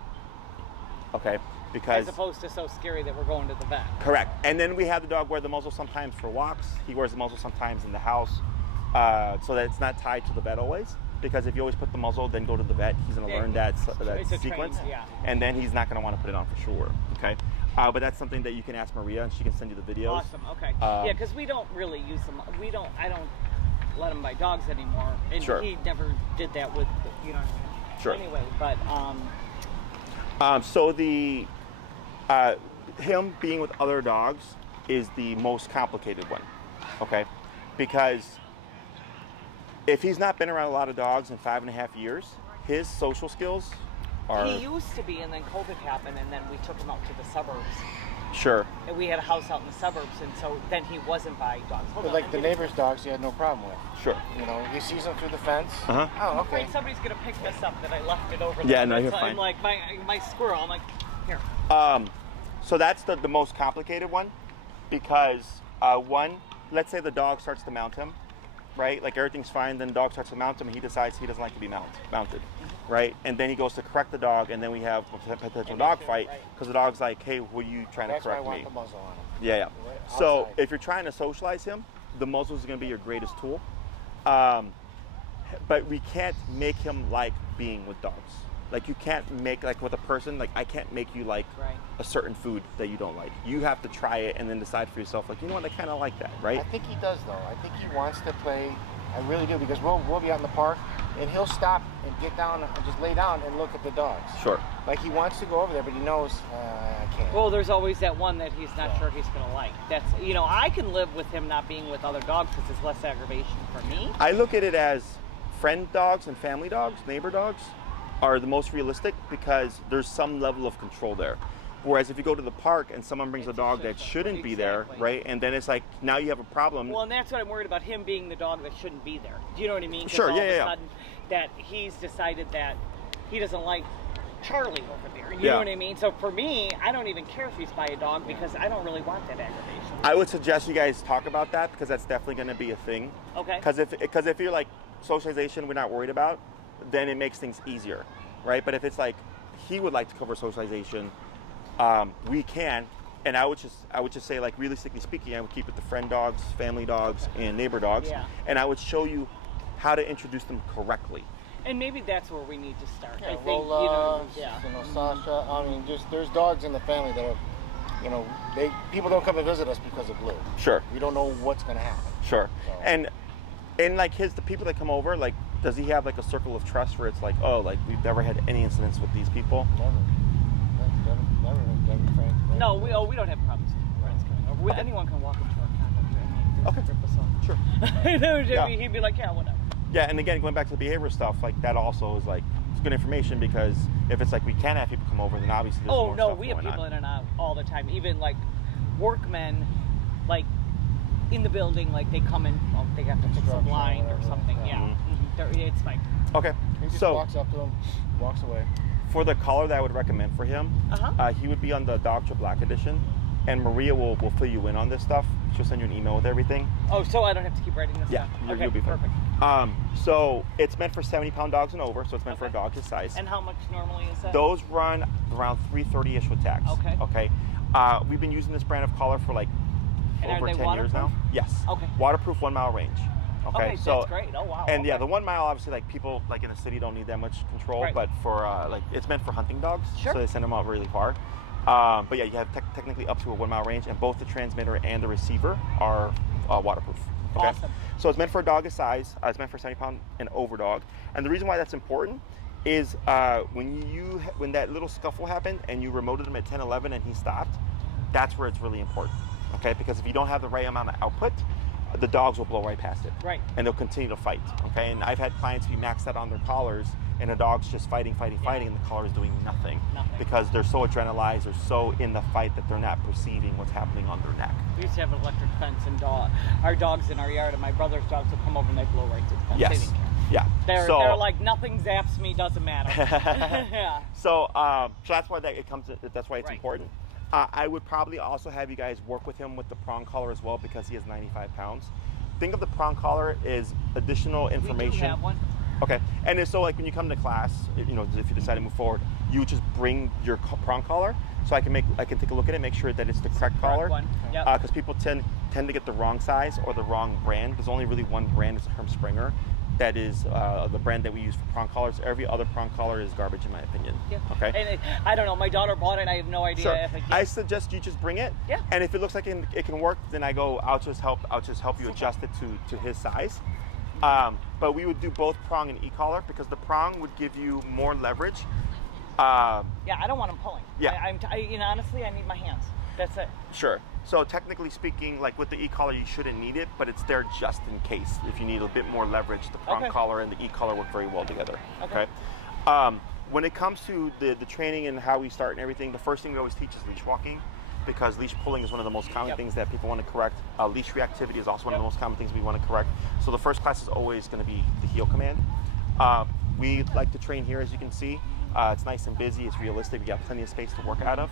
Okay, because as opposed to so scary that we're going to the vet. correct. And then we have the dog wear the muzzle sometimes for walks. He wears the muzzle sometimes in the house, so that it's not tied to the vet always. Because if you always put the muzzle, then go to the vet, he's going to learn that It's a sequence, train, yeah. and then he's not going to want to put it on for sure. Okay, but that's something that you can ask Maria, and she can send you the videos. Awesome. Okay. Yeah, because we don't really use them. I don't let him buy dogs anymore, and Sure. he never did that with, you know what I mean? Sure. Anyway, but So the him being with other dogs is the most complicated one, okay? Because if he's not been around a lot of dogs in 5.5 years, his social skills are he used to be, and then COVID happened, and then we took him out to the suburbs. sure. And we had a house out in the suburbs, and so then he wasn't buying dogs. Hold But on, like I'm the getting- neighbor's dogs, he had no problem with. Sure. He sees them through the fence. Uh-huh. Oh, I'm okay. afraid somebody's gonna pick this up that I left it over there. Yeah, no, you're So fine. I'm like my squirrel. I'm like, here. So that's the most complicated one, because one, let's say the dog starts to mount him, right? Like everything's fine, then the dog starts to mount him, and he decides he doesn't like to be mounted, right? And then he goes to correct the dog, and then we have a potential dog fight, because the dog's like, hey, what are you trying That's to why I correct want me? the muzzle on him. Yeah. Right So outside. if you're trying to socialize him, the muzzle is going to be your greatest tool. But we can't make him like being with dogs. Like you can't make, like with a person, like I can't make you like Right. a certain food that you don't like. You have to try it and then decide for yourself, like, you know what, I kind of like that, right? I think he does though. I think he wants to play. I really do, because we'll be out in the park and he'll stop and get down and just lay down and look at the dogs. Sure. Like he wants to go over there, but he knows I can't. Well, there's always that one that he's not sure he's gonna like. That's I can live with him not being with other dogs because it's less aggravation for me. I look at it as friend dogs and family dogs, neighbor dogs, are the most realistic because there's some level of control there. Whereas if you go to the park and someone brings a dog that shouldn't be there, Exactly. right? And then it's like, now you have a problem. Well, and that's what I'm worried about, him being the dog that shouldn't be there. Do you know what I mean? 'Cause Sure, all yeah, of a yeah. sudden that he's decided that he doesn't like Charlie over there. You Yeah. know what I mean? So for me, I don't even care if he's by a dog because I don't really want that aggravation. I would suggest you guys talk about that because that's definitely going to be a thing. Okay. Because if you're like socialization, we're not worried about, then it makes things easier, right? But if it's like he would like to cover socialization, we can. And I would just say, like, realistically speaking, I would keep it to friend dogs, family dogs, and neighbor dogs, Yeah. and I would show you how to introduce them correctly. And maybe that's where we need to start. Yeah, I think, Lola, yeah. Sasha. I mean, there's dogs in the family that are, people don't come and visit us because of Blue. Sure, We don't know what's going to happen. sure. So- And like the people that come over, like, does he have like a circle of trust where it's like, oh, like we've never had any incidents with these people? Never friends. No, we don't have problems with friends coming over. Anyone can walk into our condo. Okay. Rip us off. Sure. I know, Yeah. he'd be like, yeah, whatever. Yeah, and again, going back to the behavior stuff, like that also is like, it's good information because if it's like we can't have people come over, then obviously there's Oh more no, stuff we have going people on. in and out all the time. Even like workmen, like in the building, like they come in, they have to fix a Construction, blind or whatever, something. yeah. Yeah, It's fine. Okay. He just So walks up to him, walks away. for the collar that I would recommend for him, he would be on the Dr. Black edition, and Maria will fill you in on this stuff. She'll send you an email with everything. Oh, so I don't have to keep writing this Yeah, down? you'll be fine. Perfect. So it's meant for 70-pound dogs and over, so it's meant for a dog his size. And how much normally is that? Those run around $330-ish with tax. Okay. We've been using this brand of collar for like And over are they 10 years now. waterproof? Yes. Okay. Waterproof 1 mile range. Okay, so that's great. Oh, wow. And yeah, okay. the 1 mile, obviously, like people like in the city don't need that much control, Right. but for like it's meant for hunting dogs, Sure. so they send them out really far. But yeah, you have technically up to a 1 mile range, and both the transmitter and the receiver are waterproof. Okay? Awesome. So it's meant for a dog his size. It's meant for 70-pound and over dog. And the reason why that's important is when that little scuffle happened and you remoted him at 10, 11 and he stopped, that's where it's really important. Okay, because if you don't have the right amount of output, the dogs will blow right past it. Right. And they'll continue to fight. Okay, and I've had clients be maxed out on their collars, and the dog's just fighting, and the collar is doing nothing. Because they're so adrenalized, they're so in the fight that they're not perceiving what's happening on their neck. We used to have an electric fence and our dogs in our yard, and my brother's dogs would come over and they blow right to the fence. They Yes. didn't care. Yeah. They're like, nothing zaps me, doesn't matter. Yeah. So that's why that's why it's Right. important. I would probably also have you guys work with him with the prong collar as well, because he has 95 pounds. Think of the prong collar as additional information. We do have one. Okay, and then, so like when you come to class, if you decide to move forward, you would just bring your prong collar, so I can take a look at it, make sure that it's the correct collar. one. Yep. Because people tend to get the wrong size or the wrong brand. There's only really one brand, it's Herm Springer. That is the brand that we use for prong collars. Every other prong collar is garbage, in my opinion. Yeah. Okay. And I don't know. My daughter bought it. I have no idea Sure. if it I suggest you just bring it. Yeah. And if it looks like it can work, then I'll just help you adjust it to his size. But we would do both prong and e-collar, because the prong would give you more leverage. Yeah, I don't want him pulling. Yeah. Honestly, I need my hands. That's it. Sure. So technically speaking, like with the e-collar, you shouldn't need it, but it's there just in case. If you need a bit more leverage, the prong collar and the e-collar work very well together. Okay. When it comes to the training and how we start and everything, the first thing we always teach is leash walking, because leash pulling is one of the most common things that people want to correct. Leash reactivity is also one of the most common things we want to correct. So the first class is always going to be the heel command. We like to train here, as you can see. It's nice and busy, it's realistic, we got plenty of space to work out of.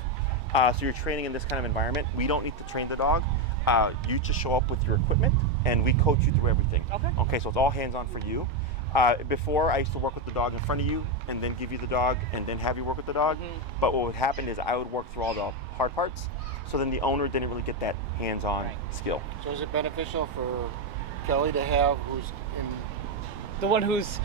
So you're training in this kind of environment. We don't need to train the dog. You just show up with your equipment and we coach you through everything. Okay, so it's all hands-on for you. Before, I used to work with the dog in front of you and then give you the dog and then have you work with the dog. But what would happen is I would work through all the hard parts, so then the owner didn't really get that hands-on skill. So is it beneficial for Kelly to have who's in The one who's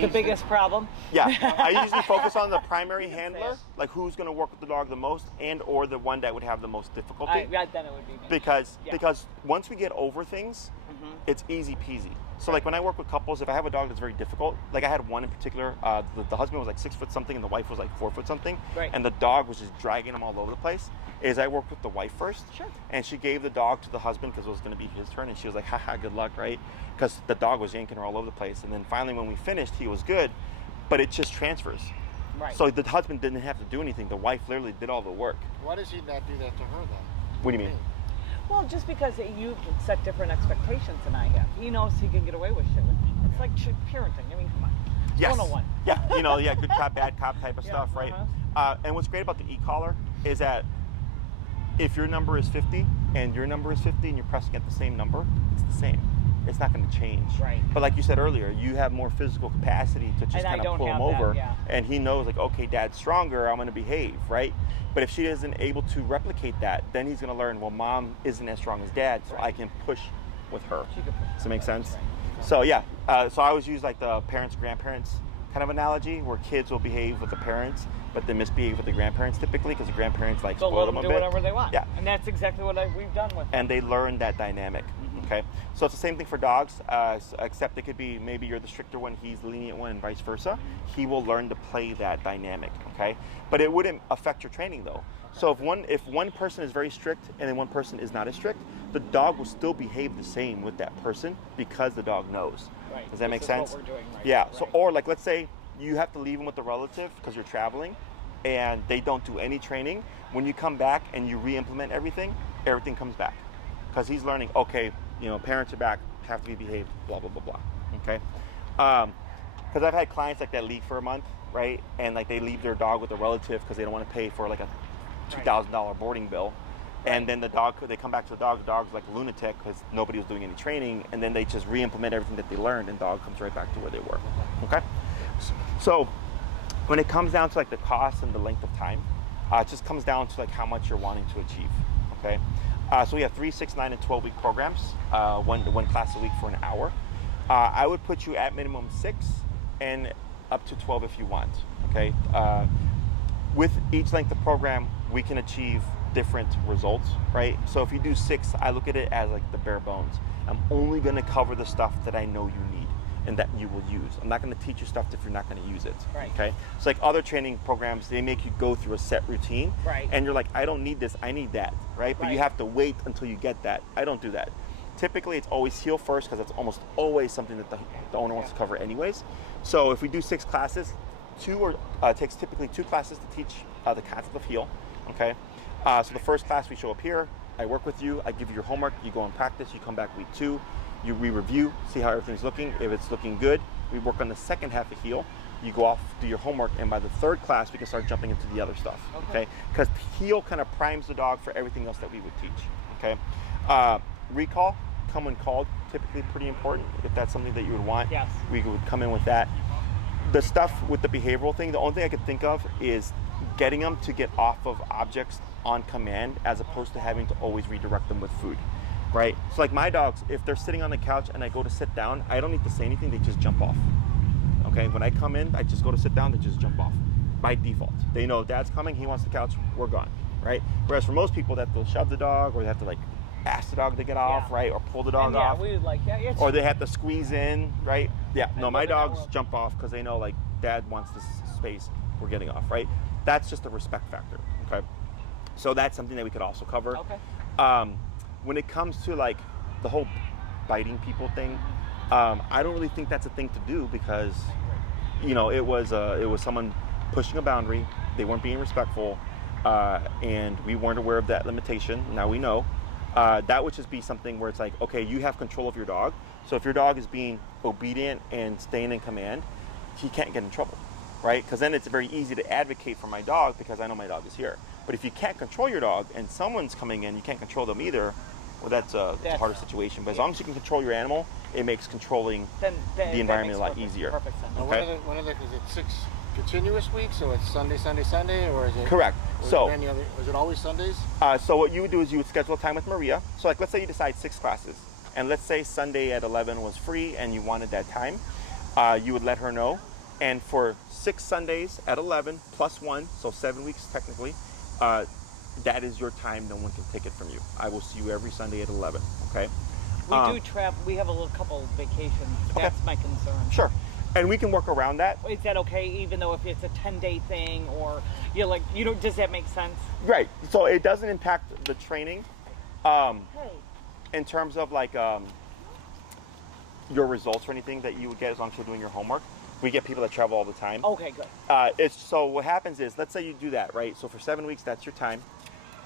the biggest problem. Yeah, I usually focus on the primary handler, like who's going to work with the dog the most, and or the one that would have the most difficulty. Then it would be me. Because once we get over things, it's easy peasy. So like when I work with couples, if I have a dog that's very difficult, like I had one in particular, the husband was like 6 foot something and the wife was like 4 foot something, and the dog was just dragging him all over the place. Is I worked with the wife first, and she gave the dog to the husband because it was going to be his turn, and she was like, haha, good luck, right? Because the dog was yanking her all over the place. And then finally when we finished, he was good, but it just transfers. Right. So the husband didn't have to do anything. The wife literally did all the work. Why does he not do that to her then? What do you mean? Well, just because you set different expectations than I have. He knows he can get away with shit with me. It's like parenting. I mean, come on. It's Yes. 101. Yeah, good cop, bad cop type of stuff, right? And what's great about the e-collar is that if your number is 50 and your number is 50 and you're pressing at the same number, it's the same. It's not going to change. Right. But like you said earlier, you have more physical capacity to just kind of pull him over. And he knows like, okay, dad's stronger, I'm going to behave, right? But if she isn't able to replicate that, then he's going to learn, well, mom isn't as strong as dad, so I can push with her. Does that make sense? Right. So yeah, so I always use like the parents, grandparents kind of analogy, where kids will behave with the parents, but they misbehave with the grandparents typically, because the grandparents like spoil them a bit. Do whatever they want. Yeah. And that's exactly what we've done with them. And they learn that dynamic. Okay, so it's the same thing for dogs, except it could be maybe you're the stricter one, he's the lenient one, and vice versa. He will learn to play that dynamic. Okay, but it wouldn't affect your training though. So if one person is very strict and then one person is not as strict, the dog will still behave the same with that person because the dog knows. Right. Does that make sense? What we're doing right Yeah. now. So or like let's say you have to leave them with a relative because you're traveling, and they don't do any training. When you come back and you re-implement everything comes back, because he's learning. Okay, parents are back, have to be behaved. Blah blah blah blah. Okay. because I've had clients like that leave for a month, right? And like they leave their dog with a relative because they don't want to pay for like a $2,000 boarding bill. And then they come back to the dog's like a lunatic because nobody was doing any training, and then they just re-implement everything that they learned, and dog comes right back to where they were. Okay? So when it comes down to like the cost and the length of time, it just comes down to like how much you're wanting to achieve. Okay? So we have 3, 6, 9, and 12-week programs, one class a week for an hour. I would put you at minimum 6 and up to 12 if you want. Okay? With each length of program, we can achieve different results, right? So if you do 6, I look at it as like the bare bones. I'm only going to cover the stuff that I know you need and that you will use. I'm not going to teach you stuff if you're not going to use it. Right. Okay? It's like other training programs, they make you go through a set routine. Right. And you're like, I don't need this, I need that, right? But you have to wait until you get that. I don't do that. Typically, it's always heel first because it's almost always something that the owner wants to cover anyways. So if we do 6 classes, it takes typically 2 classes to teach the concept of heel. Okay? So the first class, we show up here, I work with you, I give you your homework, you go and practice, you come back week 2, we review, see how everything's looking. If it's looking good, we work on the second half of heel, you go off, do your homework, and by the 3rd class, we can start jumping into the other stuff, okay? Because heel kind of primes the dog for everything else that we would teach, okay? Recall, come when called, typically pretty important. If that's something that you would want, Yes. we would come in with that. The stuff with the behavioral thing, the only thing I could think of is getting them to get off of objects on command as opposed to having to always redirect them with food, right? So like my dogs, if they're sitting on the couch and I go to sit down, I don't need to say anything, they just jump off. Okay, when I come in, I just go to sit down, they just jump off by default. They know dad's coming, he wants the couch, we're gone, right? Whereas for most people, that they'll shove the dog, or they have to like ask the dog to get off, right? Or pull the dog off. we would like that. Or they have to squeeze in, right? Yeah, no, my dogs jump off because they know like dad wants this space, we're getting off, right? That's just a respect factor, okay? So that's something that we could also cover. Okay. When it comes to like the whole biting people thing, I don't really think that's a thing to do because, you know, it was someone pushing a boundary. They weren't being respectful, and we weren't aware of that limitation. Now we know. That would just be something where it's like, okay, you have control of your dog. So if your dog is being obedient and staying in command, he can't get in trouble, right? Because then it's very easy to advocate for my dog because I know my dog is here. But if you can't control your dog and someone's coming in, you can't control them either, well, that's a harder situation. But as long as you can control your animal, it makes controlling the environment a lot easier. Perfect sense. Now, when are the, is it 6 continuous weeks? So it's Sunday, Sunday, Sunday, or is it? Correct. So is it always Sundays? So what you would do is you would schedule a time with Maria. So like, let's say you decide 6 classes, and let's say Sunday at 11 was free and you wanted that time. You would let her know. And for 6 Sundays at 11 plus 1, so 7 weeks technically, that is your time. No one can take it from you. I will see you every Sunday at 11. Okay. We do travel. We have a little couple vacations. That's my concern. Sure. And we can work around that. Is that okay? Even though if it's a 10-day thing, or does that make sense? Right. So it doesn't impact the training, in terms of like your results or anything that you would get as long as you're doing your homework. We get people that travel all the time. Okay, good. So what happens is, let's say you do that, right? So for 7 weeks, that's your time,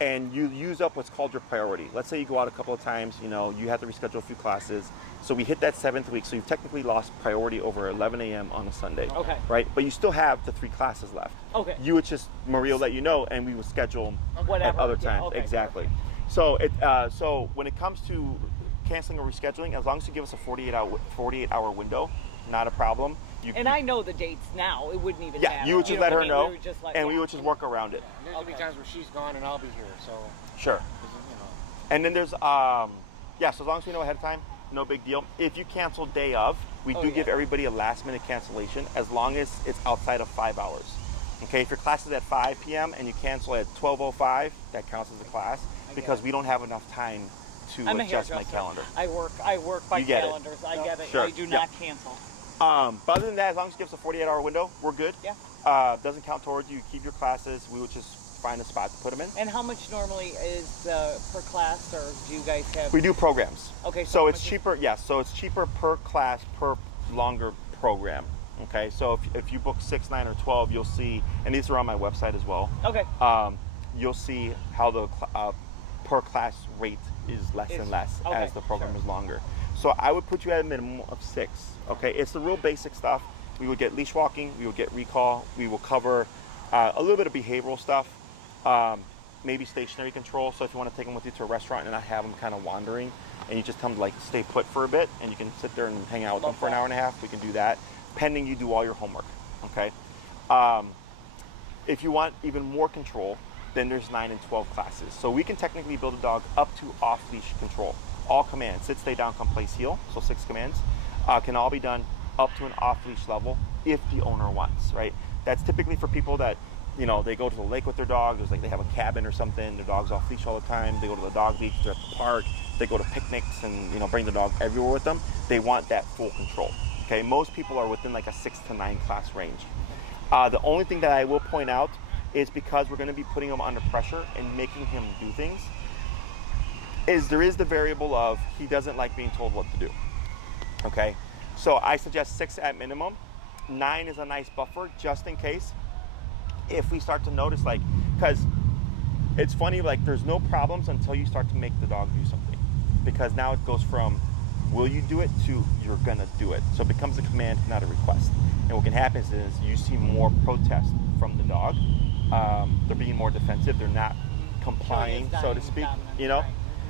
and you use up what's called your priority. Let's say you go out a couple of times, you have to reschedule a few classes. So we hit that 7th week, so you've technically lost priority over 11 a.m. on a Sunday. Okay. Right? But you still have the 3 classes left. Okay. You would just, Maria will let you know, and we will schedule at other times. Yeah, okay. Exactly. So so when it comes to canceling or rescheduling, as long as you give us a 48-hour window, not a problem. And I know the dates now. It wouldn't even matter. Yeah, you would just let her know, and we would just work around it. And there's gonna be times where she's gone and I'll be here, so. Sure. And then there's, so as long as we know ahead of time, no big deal. If you cancel day of, we do give everybody a last-minute cancellation as long as it's outside of 5 hours. Okay, if your class is at 5 p.m. and you cancel at 12:05, that counts as a class because we don't have enough time to adjust my calendar. I work by calendars. I get it. Sure. I do not cancel. But other than that, as long as you give us a 48-hour window, we're good. Yeah. Doesn't count towards you. Keep your classes. We will just find a spot to put them in. And how much normally is per class, or do you guys have? We do programs. Okay. So it's cheaper. Yes. So it's cheaper per class per longer program. Okay. So if you book 6, 9, or 12, you'll see, and these are on my website as well. Okay. You'll see how the per class rate is less and less as the program is longer. So I would put you at a minimum of 6. Okay, it's the real basic stuff. we would get leash walking, we would get recall, we will cover a little bit of behavioral stuff, maybe stationary control. So if you want to take them with you to a restaurant and not have them kind of wandering, and you just tell them to like stay put for a bit, and you can sit there and hang out with them for an hour and a half, we can do that, pending you do all your homework, okay? If you want even more control, then there's 9 and 12 classes. So we can technically build a dog up to off-leash control. All commands, sit, stay down, come, place, heel, so 6 commands, can all be done up to an off-leash level if the owner wants, right? That's typically for people that, you know, they go to the lake with their dog, there's like they have a cabin or something, their dog's off leash all the time, they go to the dog beach, they're at the park, they go to picnics and, you know, bring the dog everywhere with them. They want that full control, okay? Most people are within like a 6 to 9 class range. The only thing that I will point out is because we're gonna be putting him under pressure and making him do things, is there is the variable of he doesn't like being told what to do, okay? So I suggest 6 at minimum. 9 is a nice buffer just in case if we start to notice, like, because it's funny, like there's no problems until you start to make the dog do something, because now it goes from will you do it to you're gonna do it. So it becomes a command, not a request. And what can happen is you see more protest from the dog. They're being more defensive, they're not complying, so to speak, you know?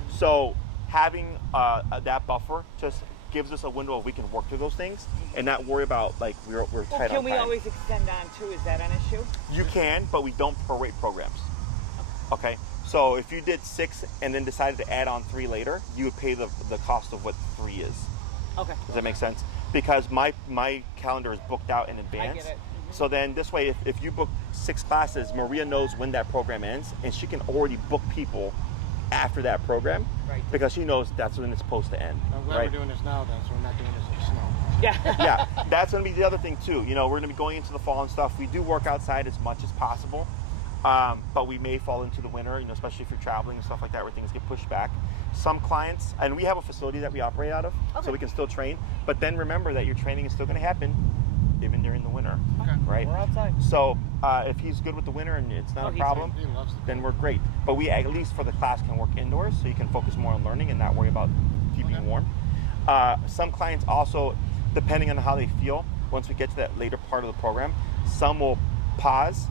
So having that buffer just gives us a window of we can work through those things and not worry about like we're tight on time. Can we always extend on too? Is that an issue? You can, but we don't prorate programs. Okay, so if you did 6 and then decided to add on 3 later, you would pay the cost of what 3 is. Okay. Does that make sense? Because my calendar is booked out in advance. I get it. So then this way, if you book 6 classes, Maria knows when that program ends, and she can already book people after that program, right, because she knows that's when it's supposed to end. I'm glad right? we're doing this now, then, so we're not doing this in snow. Yeah. Yeah, that's going to be the other thing too. You know, we're going to be going into the fall and stuff. We do work outside as much as possible, but we may fall into the winter, you know, especially if you're traveling and stuff like that, where things get pushed back. Some clients, and we have a facility that we operate out of, so we can still train, but then remember that your training is still going to happen even during the winter, right? We're outside. So if he's good with the winter and it's not a problem, He loves it. then we're great. But we, at least for the class, can work indoors, so you can focus more on learning and not worry about keeping warm. Some clients also, depending on how they feel, once we get to that later part of the program, some will pause,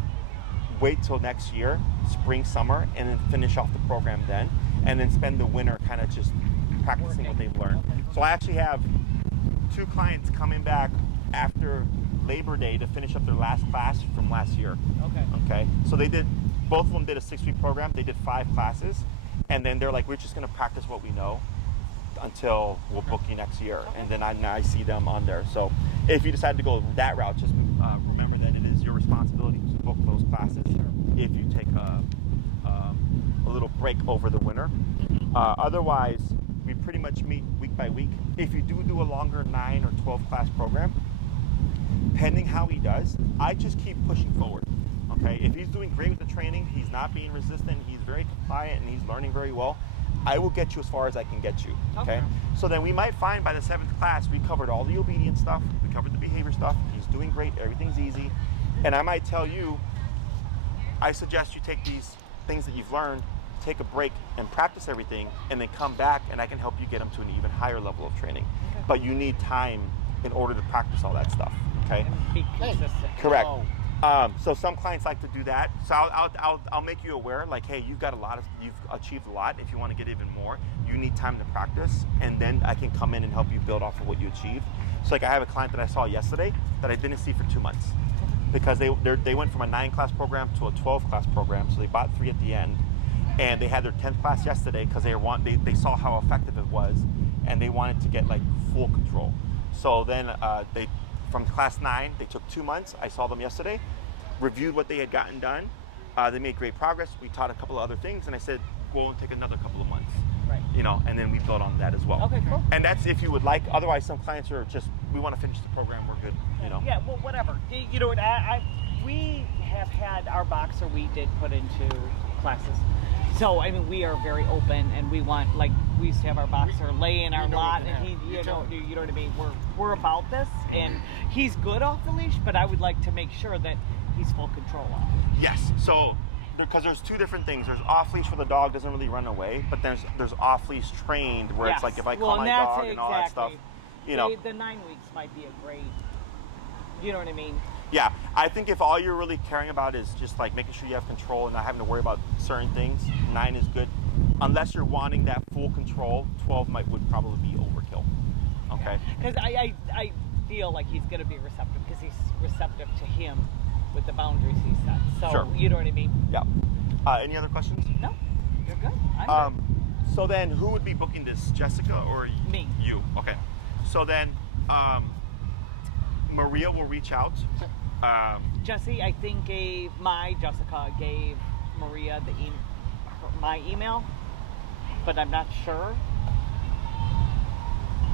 wait till next year, spring, summer, and then finish off the program then, and then spend the winter kind of just practicing what they've learned. So I actually have 2 clients coming back after Labor Day to finish up their last class from last year. Okay. So they did, both of them did a 6-week program. They did 5 classes, and then they're like, we're just going to practice what we know until we'll book you next year. And then I see them on there. So if you decide to go that route, just remember that it is your responsibility to book those classes if you take a little break over the winter. Otherwise, we pretty much meet week by week. If you do a longer 9 or 12 class program, pending how he does, I just keep pushing forward. Okay, if he's doing great with the training, he's not being resistant, he's very compliant, and he's learning very well, I will get you as far as I can get you. Okay. So then we might find by the 7th class we covered all the obedience stuff, we covered the behavior stuff, he's doing great, everything's easy, and I might tell you, I suggest you take these things that you've learned, take a break and practice everything, and then come back and I can help you get them to an even higher level of training. But you need time in order to practice all that stuff. Okay. And be consistent. Correct. So some clients like to do that. So I'll make you aware, like, hey, you've achieved a lot. If you want to get even more, you need time to practice, and then I can come in and help you build off of what you achieved. So like I have a client that I saw yesterday that I didn't see for 2 months because they went from a 9-class program to a 12-class program. So they bought 3 at the end, and they had their 10th class yesterday because they saw how effective it was, and they wanted to get like full control. So then from class 9, they took 2 months. I saw them yesterday, reviewed what they had gotten done. They made great progress. We taught a couple of other things, and I said, go and take another couple of months. Right. You know, and then we build on that as well. Okay, cool. And that's if you would like. Otherwise, some clients are just, we want to finish the program, we're good, you know. Yeah, well, whatever. You know, we have had our boxer we did put into classes. So, I mean, we are very open, and we want, like, we used to have our boxer lay in our lot, and you know what I mean? We're about this, and he's good off the leash, but I would like to make sure that he's full control off. Yes, so, because there's 2 different things. There's off-leash where the dog doesn't really run away, but there's off-leash trained where it's like if I call my dog and all that stuff, you know. The 9 weeks might be a great, You know what I mean? Yeah, I think if all you're really caring about is just like making sure you have control and not having to worry about certain things, 9 is good. Unless you're wanting that full control, 12 would probably be overkill. Okay. Because I feel like he's going to be receptive because he's receptive to him with the boundaries he set. So, Sure. You know what I mean? Yeah. Any other questions? No, you're good. I'm good. So then who would be booking this, Jessica or Me. you? Okay. So then Maria will reach out. Jesse, I think Jessica gave Maria my email, but I'm not sure.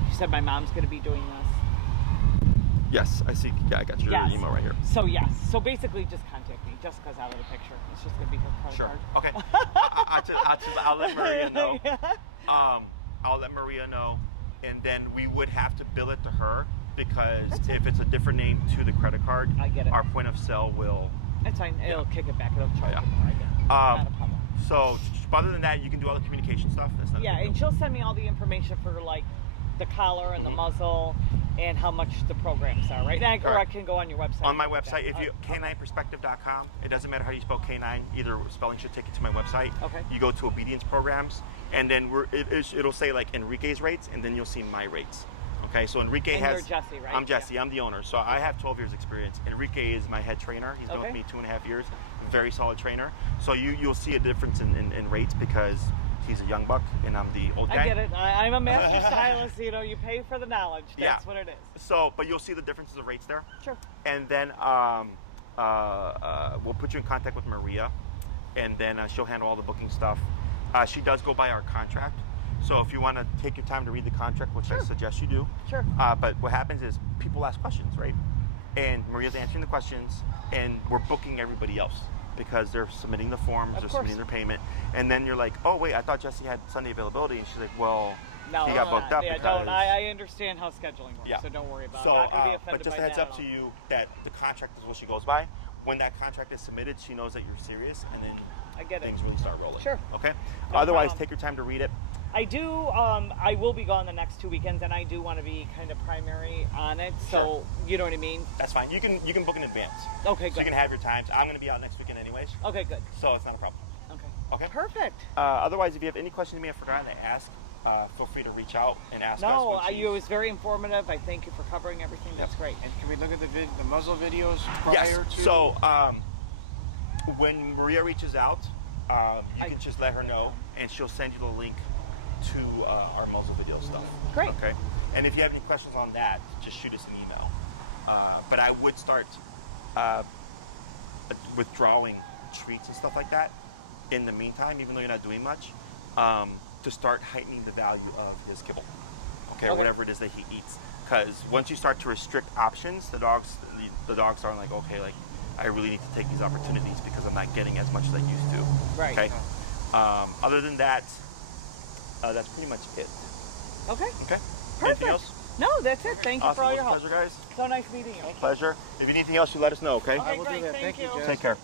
She said my mom's going to be doing this. Yes, I see. Yeah, I got your Yes. email right here. So yes. So basically, just contact me. Jessica's out of the picture. It's just going to be her credit Sure. card. Okay. I'll let Maria know. Yeah. I'll let Maria know, and then we would have to bill it to her because if it's a different name to the credit card, I get it. our point of sale will. That's fine. It'll kick it back. It'll charge Yeah. it more. I get it. Not a problem. So other than that, you can do all the communication stuff. That's not a Yeah, big and deal. she'll send me all the information for like the collar and the muzzle and how much the programs are, right? Or I can go on your website. On my and look at website, that. if you Okay. canineperspective.com, it doesn't matter how you spell canine, either spelling should take you to my website. Okay. You go to obedience programs, and then it'll say like Enrique's rates, and then you'll see my rates. Okay, so Enrique And has. you're Jesse, right? I'm Jesse. Yeah. I'm the owner. So I have 12 years experience. Enrique is my head trainer. He's been with me 2.5 years. Very solid trainer. So you'll see a difference in rates because he's a young buck and I'm the old guy. I get it. I'm a master stylist. You know, you pay for the knowledge. That's Yeah. what it is. So, but you'll see the differences of rates there. Sure. And then we'll put you in contact with Maria, and then she'll handle all the booking stuff. She does go by our contract. So if you want to take your time to read the contract, which I suggest you do. Sure. But what happens is people ask questions, right? And Maria's answering the questions, and we're booking everybody else because they're submitting the forms, Of they're course. submitting their payment, and then you're like, oh wait, I thought Jesse had Sunday availability, and she's like, well, No, he got booked up. Yeah, because... don't. I understand how scheduling works, Yeah. so don't worry about So, it. Not going to be but offended just by a heads that up at to all. you that the contract is what she goes by. When that contract is submitted, she knows that you're serious, and then I get it. things really start rolling. Sure. Okay. No Otherwise, problem. take your time to read it. I do. I will be gone the next 2 weekends, and I do want to be kind of primary on it. So Sure. you know what I mean. That's fine. You can book in advance. Okay, So good. you can have your times. I'm going to be out next weekend anyways, Okay, good. so it's not a problem. Okay. Okay. Perfect. Otherwise, if you have any questions you may have forgotten to ask, feel free to reach out and ask us. No, what it was very informative. I thank you for covering everything. That's great. And can we look at the muzzle videos prior Yes. to? So when Maria reaches out, you can just let her know, and she'll send you the link to our muzzle video stuff. Great. Okay. And if you have any questions on that, just shoot us an email. But I would start withdrawing treats and stuff like that in the meantime, even though you're not doing much, to start heightening the value of his kibble. Okay, or whatever it is that he eats. Because once you start to restrict options, the dogs are like, okay, like I really need to take these opportunities because I'm not getting as much as I used to. Right. Okay. Other than that, that's pretty much it. Okay. Okay. Perfect. Anything else? No, that's it. Thank you Awesome. for all your It was help. a pleasure, guys. So nice meeting you. Pleasure. If you need anything else, you let us know. Okay. I will do great. that. Thank Thank you, you. Jess. Take care.